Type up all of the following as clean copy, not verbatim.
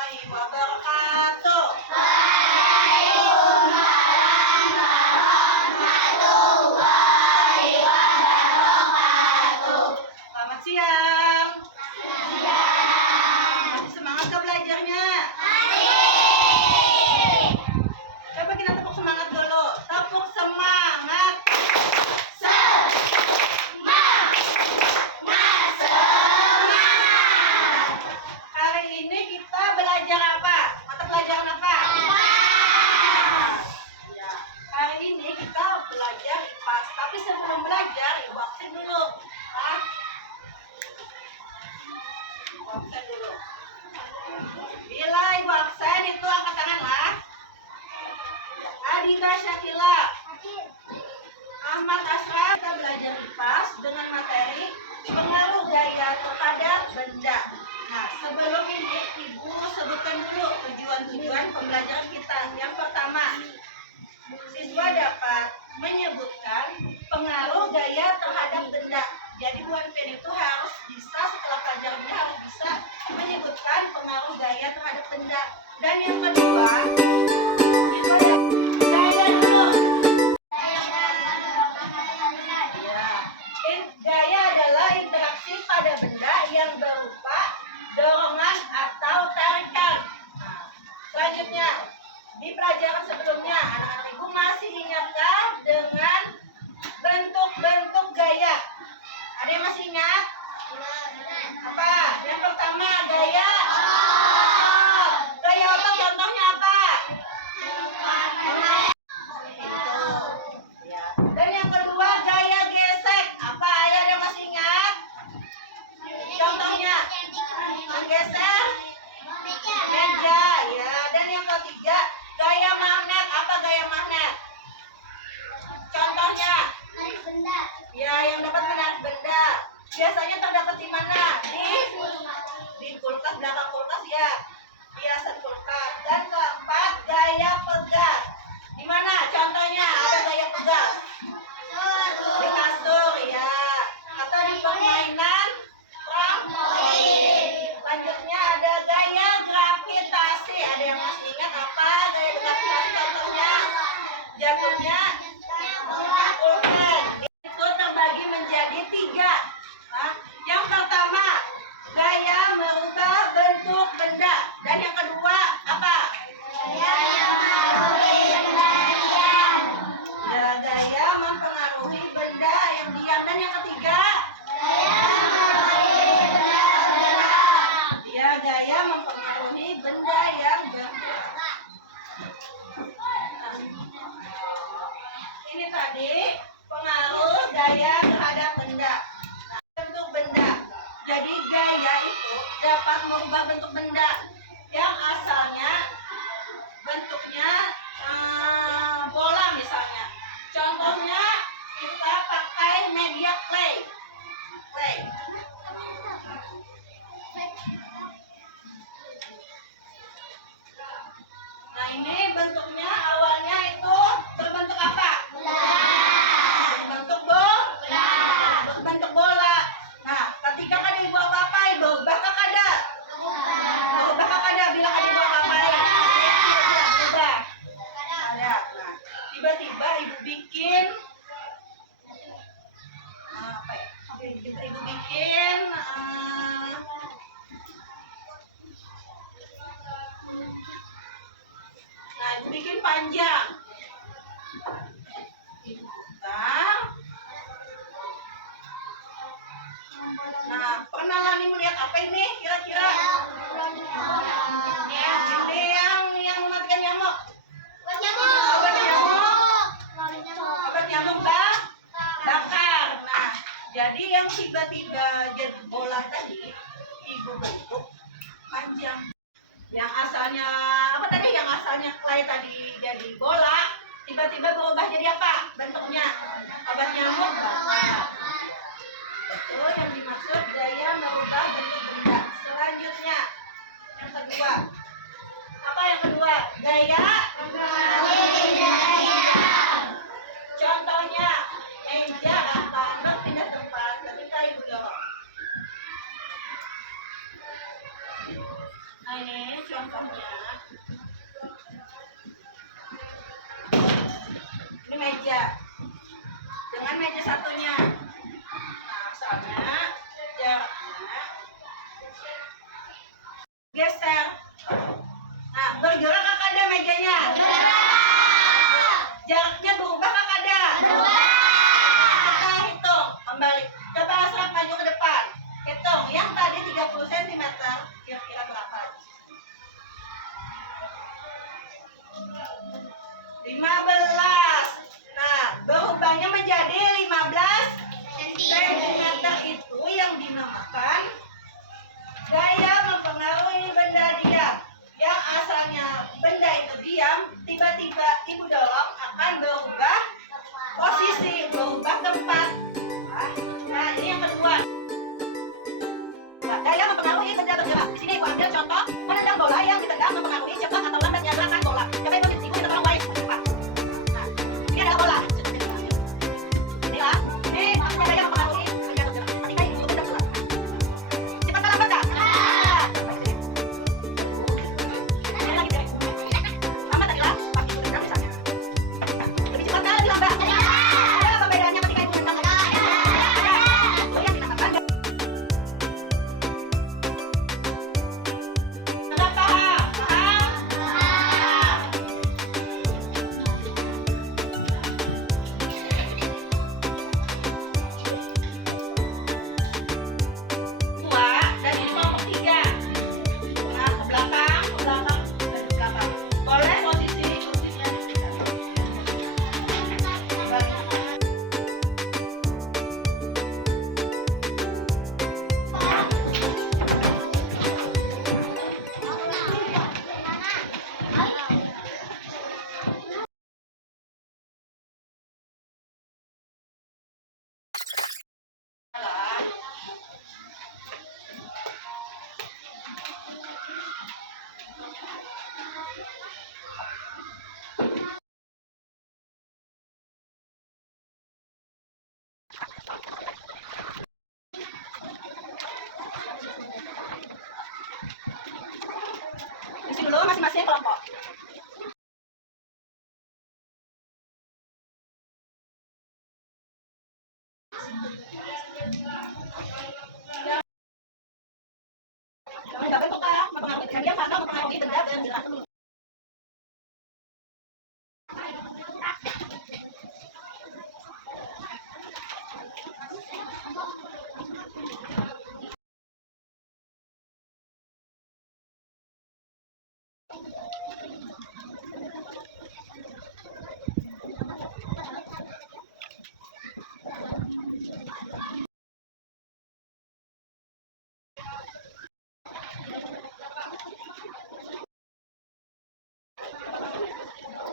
warahmatullahi wabarakatuh. Waalaikumsalam warahmatullahi wabarakatuh. Selamat siang. Siang. Masih semangat gak belajarnya? Masih. Coba kita tepuk semangat dulu. Tepuk semangat. Semangat. Semangat. Hari ini kita belajar apa? Mata pelajaran apa? Ya. Hari ini kita belajar IPAS. Tapi sebelum belajar, Ibu absen dulu. Hah? Ibu absen dulu. Bila Ibu absen itu angkat tangan lah. Adinda Syakila, Ahmad Ashraf. Kita belajar IPAS dengan materi pengaruh gaya terhadap benda. Nah, sebelum ini Ibu sebutkan dulu tujuan-tujuan pembelajaran kita. Yang pertama, siswa dapat menyebutkan pengaruh gaya terhadap benda. Jadi buan pen itu harus bisa, setelah pelajaran ini harus bisa menyebutkan pengaruh gaya terhadap benda. Dan yang kedua, siswa gaya dulu. Ya, gaya adalah interaksi pada benda yang berupa dorongan atau tarikan. Nah, selanjutnya, di pelajaran sebelumnya, anak-anak Ibu masih ingatkah dengan bentuk-bentuk gaya? Ada yang masih ingat? Apa? Yang pertama, gaya otot. Gaya otot contohnya apa? Itu. Ya. Dan yang kedua, gaya gesek. Apa? Ada yang masih ingat? Contohnya, menggeser meja. Ya. Dan yang ketiga, gaya magnet. Apa gaya magnet? Contohnya, ya, yang dapat menarik benda. Biasanya terdapat di mana? Di kulkas, belakang kulkas ya. Hiasan kulkas. Dan keempat, gaya pegas. Di mana? Contohnya ada gaya pegas. Di kasur ya. Atau di permainan trampolin. Selanjutnya ada gaya gravitasi. Ada yang masih ingat apa gaya gravitasi? Contohnya jatuhnya pulpen. Itu terbagi menjadi 3. Nah, yang pertama, gaya merubah bentuk benda. Dan yang kedua, apa? Ya, gaya mempengaruhi benda yang diam. Dan yang ketiga, ya, gaya mempengaruhi benda yang bergerak. Ini tadi pengaruh gaya terhadap benda. Nah, bentuk benda. Jadi gaya itu dapat merubah bentuk benda yang asalnya bentuknya bola misalnya. Contohnya kita pakai media clay. Nah, ini bentuknya awalnya itu berbentuk apa? Berbentuk bola. Nah, ketika kada dibawa papai, berubah kada? Berubah kada bila kada dibawa papai? Berubah. Ada. Nah, tiba-tiba Ibu bikin apa ya? Ibu bikin nah, Ibu bikin panjang. Nah, pernah Lani melihat apa ini kira-kira? Ini yang mematikan nyamuk. Obat nyamuk bakar. Nah, jadi yang tiba-tiba jadi bola tadi Ibu bentuk panjang. Yang asalnya apa tadi? Yang asalnya clay tadi jadi bola, tiba-tiba berubah jadi apa? Bentuknya obat nyamuk bakar. Itu yang dimaksud gaya merubah bentuk benda. Selanjutnya, yang kedua. Apa yang kedua? Gaya contohnya, meja akan berpindah tempat ketika Ibu dorong. Nah, ini contoh. contohnya. Ini meja. Dengan meja satunya. Nah, soalnya jaraknya geser. Nah, bergerak kakak ada mejanya? Jaraknya berubah kakak ada? Kita hitung kembali. Coba Asraf maju ke depan. Hitung, yang tadi 30 cm kira-kira berapa? 15. Nah, berubahnya menjadi 15 cm itu yang dinamakan gaya mempengaruhi benda diam. Yang asalnya benda itu diam, tiba-tiba ibu dorong akan berubah posisi, berubah tempat. Nah, ini yang kedua. Gaya mempengaruhi benda bergerak. Di sini ibu ambil contoh menendang bola yang ditendang mempengaruhi cepat atau lambatnya gerakan bola. Coba ibu ibu kita tolong baik. Nah, ini adalah bola. Inilah, ini maksudnya gaya mempengaruhi benda bergerak. Ketika ibu benda bergerak, cepat atau lambat tak? Ini lagi deh. Lambat adalah pas ibu tendang misalnya. Lebih cepat atau lebih lambat? Ada apa bedanya ketika ibu tendang? Ada. Itu yang dinamakan. Sudah paham? Paham? Dua, dan ini kelompok tiga. Nah, ke belakang, dan ke belakang. Boleh posisi kursinya dipindah. Balik. Salah. Isi dulu masing-masing kelompok. Jangan nggak bentuk kan, mempengaruhi benda diam atau mempengaruhi benda bergerak.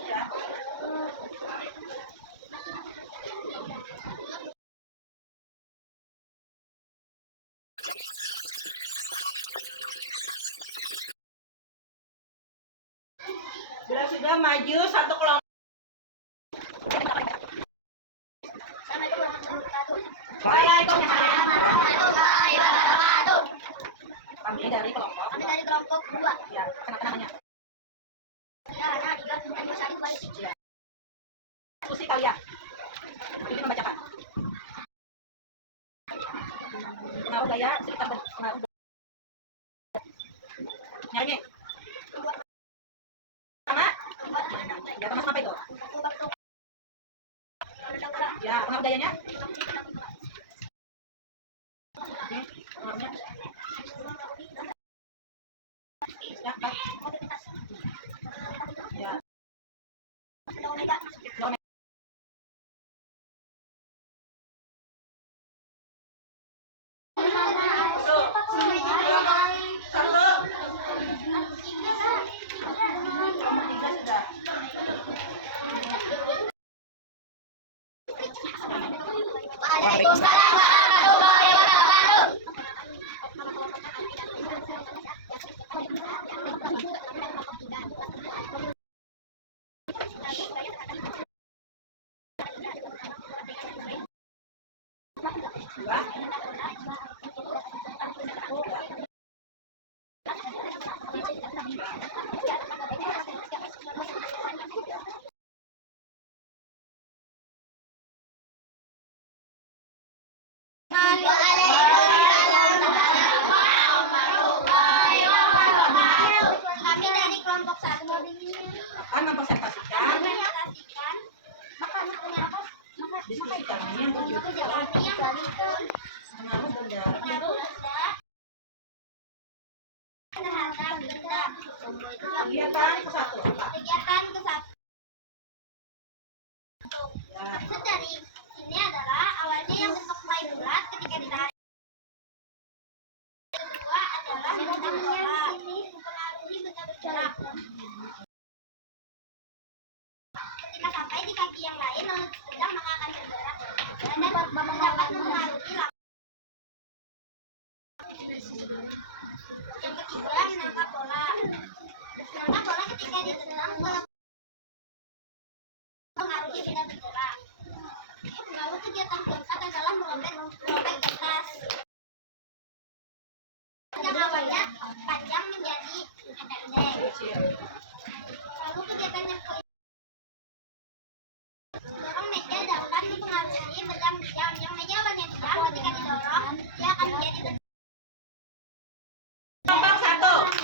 Ya. Bila sudah maju satu kelompok. Kami dari kelompok. dua. Ya, kenapa namanya? Ya. Diskusi kalian. Ini membacakan. Pengaruh gaya sekitar pengaruh. Nyari. Sama? Ya, sama apa itu? Ya, pengaruh gayanya? Ini pengaruhnya. Ya, Pak. Ya. Waalaikumsalam warahmatullahi wabarakatuh. Kami dari kelompok 1 Akan mempresentasikan makan diskusi kami yang berjudul pengaruh benda terhadap benda. kegiatan ke satu. Kegiatan ke-1. Ya. Maksud dari ini adalah awalnya yang bentuk pie bulat ketika ditarik. Kedua adalah benda bola mempengaruhi benda bergerak. Ketika sampai di kaki yang lain lalu ditendang maka akan bergerak dan dapat mempengaruhi lawan. Yang ketiga menangkap bola. Menangkap bola ketika ditendang mempengaruhi benda bergerak. Lalu kegiatan keempat adalah merobek kertas. Yang awalnya panjang menjadi pendek. Lalu kegiatan yang kelima dorong meja dapat mempengaruhi benda diam. Yang meja awalnya diam ketika didorong dia akan menjadi Kelompok 1.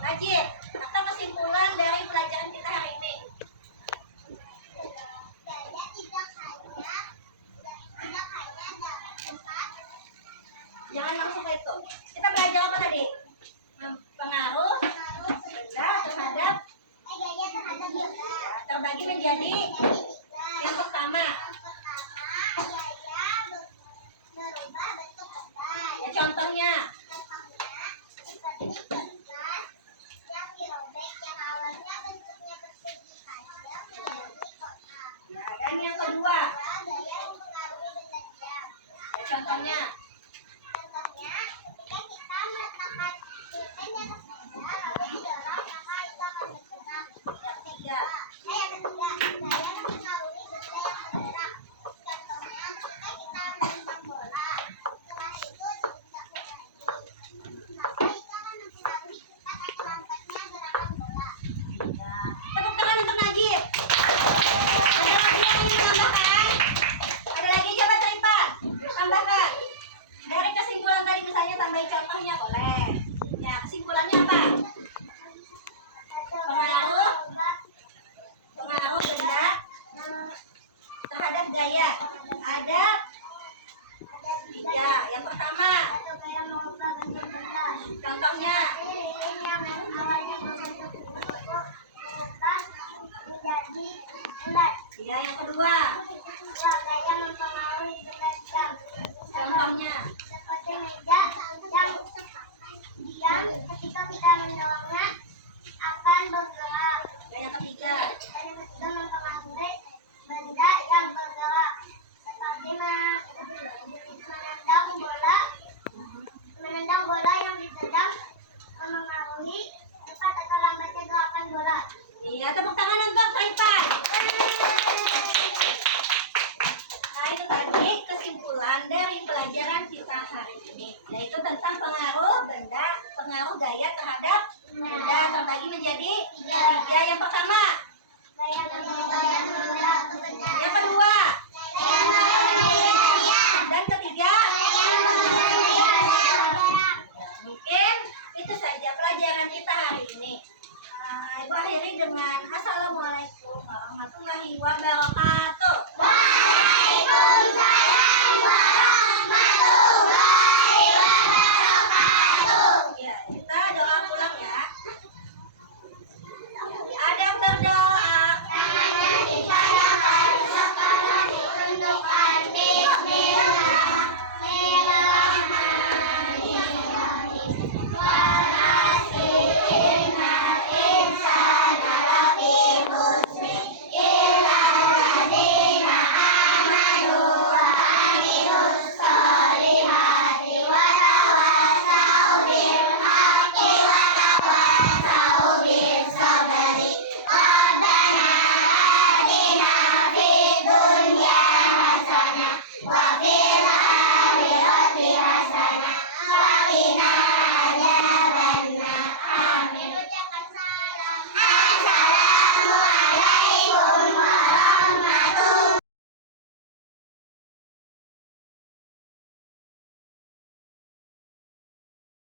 Najib, apa kesimpulan dari pelajaran kita hari ini? Jangan langsung ke itu. Kita belajar apa tadi? Pengaruh benda terhadap terbagi menjadi yang pertama. Ya, contohnya. Ya, dan yang kedua. Ya, contohnya. Tepuk tangan untuk Najib. Ada lagi yang ingin menambahkan? Ada lagi, coba Tripa tambahkan. Dari kesimpulan tadi misalnya tambahin contohnya boleh. Ya, kesimpulannya apa? Pengaruh benda terhadap gaya. Ada tiga. Yang pertama, contohnya. Ya, yang kedua. Contohnya. Seperti meja yang diam ketika kita mendorongnya akan bergerak. Ya, yang ketiga. Dan yang ketiga mempengaruhi benda yang bergerak seperti menendang bola yang ditendang mempengaruhi cepat atau lambatnya gerakan bola. Iya, tepuk tangan untuk Tripa. pengaruh gaya terhadap benda terbagi menjadi tiga. Yang pertama, yang kedua, dan ketiga. Mungkin itu saja pelajaran kita hari ini. Ibu akhiri dengan Assalamualaikum warahmatullahi wabarakatuh.